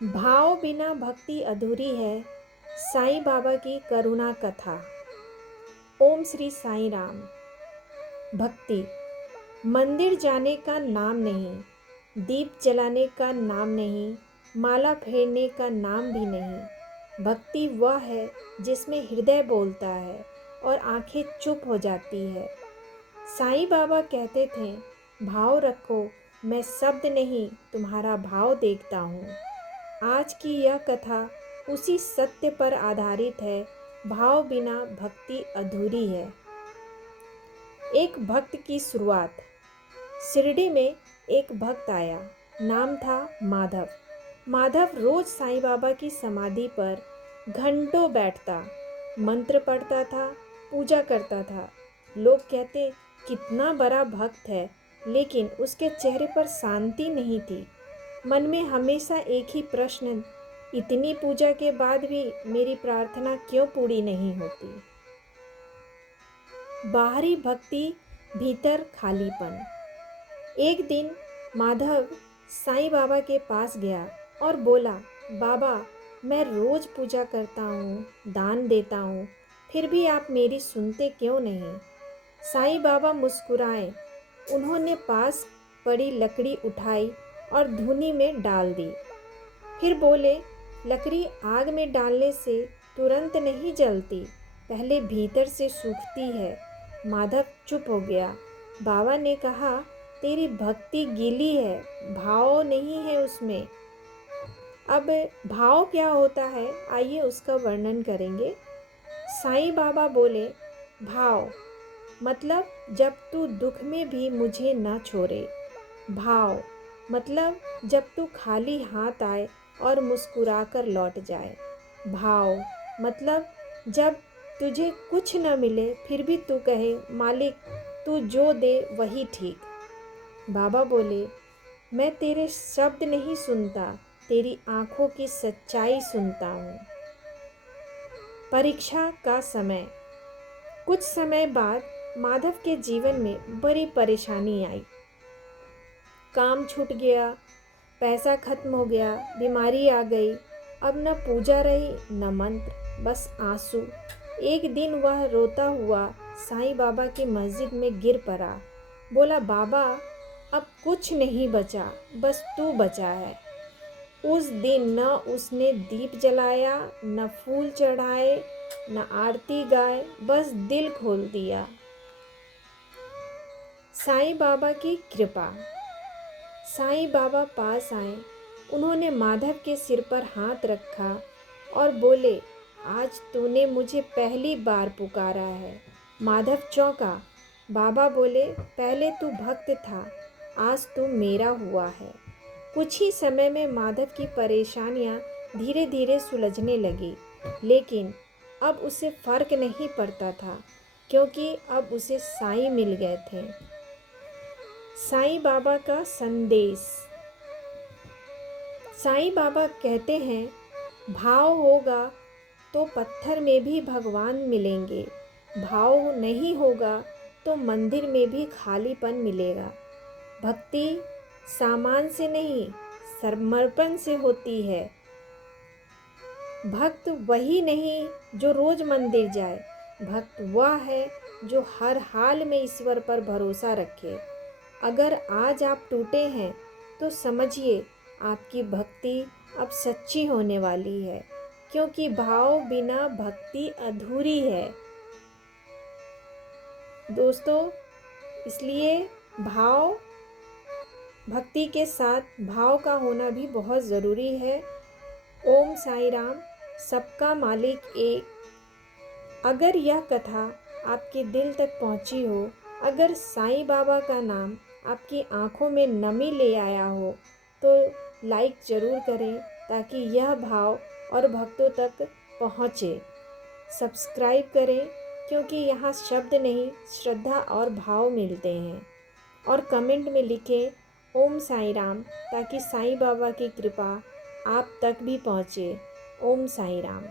भाव बिना भक्ति अधूरी है। साईं बाबा की करुणा कथा। ओम श्री साईं राम। भक्ति मंदिर जाने का नाम नहीं, दीप जलाने का नाम नहीं, माला फेरने का नाम भी नहीं। भक्ति वह है जिसमें हृदय बोलता है और आंखें चुप हो जाती है। साईं बाबा कहते थे, भाव रखो, मैं शब्द नहीं तुम्हारा भाव देखता हूँ। आज की यह कथा उसी सत्य पर आधारित है। भाव बिना भक्ति अधूरी है। एक भक्त की शुरुआत। शिरडी में एक भक्त आया, नाम था माधव। माधव रोज साईं बाबा की समाधि पर घंटों बैठता, मंत्र पढ़ता था, पूजा करता था। लोग कहते, कितना बड़ा भक्त है, लेकिन उसके चेहरे पर शांति नहीं थी। मन में हमेशा एक ही प्रश्न, इतनी पूजा के बाद भी मेरी प्रार्थना क्यों पूरी नहीं होती। बाहरी भक्ति, भीतर खालीपन। एक दिन माधव साईं बाबा के पास गया और बोला, बाबा, मैं रोज पूजा करता हूँ, दान देता हूँ, फिर भी आप मेरी सुनते क्यों नहीं। साईं बाबा मुस्कुराए। उन्होंने पास पड़ी लकड़ी उठाई और धूनी में डाल दी। फिर बोले, लकड़ी आग में डालने से तुरंत नहीं जलती, पहले भीतर से सूखती है। माधव चुप हो गया। बाबा ने कहा, तेरी भक्ति गीली है, भाव नहीं है उसमें। अब भाव क्या होता है, आइए उसका वर्णन करेंगे। साईं बाबा बोले, भाव मतलब जब तू दुख में भी मुझे न छोड़े। भाव मतलब जब तू खाली हाथ आए और मुस्कुराकर लौट जाए। भाव मतलब जब तुझे कुछ न मिले फिर भी तू कहे, मालिक तू जो दे वही ठीक। बाबा बोले, मैं तेरे शब्द नहीं सुनता, तेरी आंखों की सच्चाई सुनता हूँ। परीक्षा का समय। कुछ समय बाद माधव के जीवन में बड़ी परेशानी आई। काम छूट गया, पैसा खत्म हो गया, बीमारी आ गई। अब न पूजा रही न मंत्र, बस आंसू। एक दिन वह रोता हुआ साईं बाबा की मस्जिद में गिर पड़ा। बोला, बाबा अब कुछ नहीं बचा, बस तू बचा है। उस दिन न उसने दीप जलाया, न फूल चढ़ाए, न आरती गाए, बस दिल खोल दिया। साईं बाबा की कृपा। साईं बाबा पास आए। उन्होंने माधव के सिर पर हाथ रखा और बोले, आज तूने मुझे पहली बार पुकारा है। माधव चौंका। बाबा बोले, पहले तू भक्त था, आज तू मेरा हुआ है। कुछ ही समय में माधव की परेशानियां धीरे धीरे सुलझने लगी, लेकिन अब उसे फर्क नहीं पड़ता था, क्योंकि अब उसे साईं मिल गए थे। साईं बाबा का संदेश। साईं बाबा कहते हैं, भाव होगा तो पत्थर में भी भगवान मिलेंगे, भाव नहीं होगा तो मंदिर में भी खालीपन मिलेगा। भक्ति सामान से नहीं, समर्पण से होती है। भक्त वही नहीं जो रोज मंदिर जाए, भक्त वह है जो हर हाल में ईश्वर पर भरोसा रखे। अगर आज आप टूटे हैं तो समझिए आपकी भक्ति अब सच्ची होने वाली है, क्योंकि भाव बिना भक्ति अधूरी है। दोस्तों, इसलिए भाव, भक्ति के साथ भाव का होना भी बहुत ज़रूरी है। ओम साईं राम। सबका मालिक एक। अगर यह कथा आपके दिल तक पहुंची हो, अगर साईं बाबा का नाम आपकी आंखों में नमी ले आया हो, तो लाइक ज़रूर करें ताकि यह भाव और भक्तों तक पहुँचे। सब्सक्राइब करें, क्योंकि यहाँ शब्द नहीं, श्रद्धा और भाव मिलते हैं। और कमेंट में लिखें ओम साईं राम, ताकि साईं बाबा की कृपा आप तक भी पहुँचे। ओम साईं राम।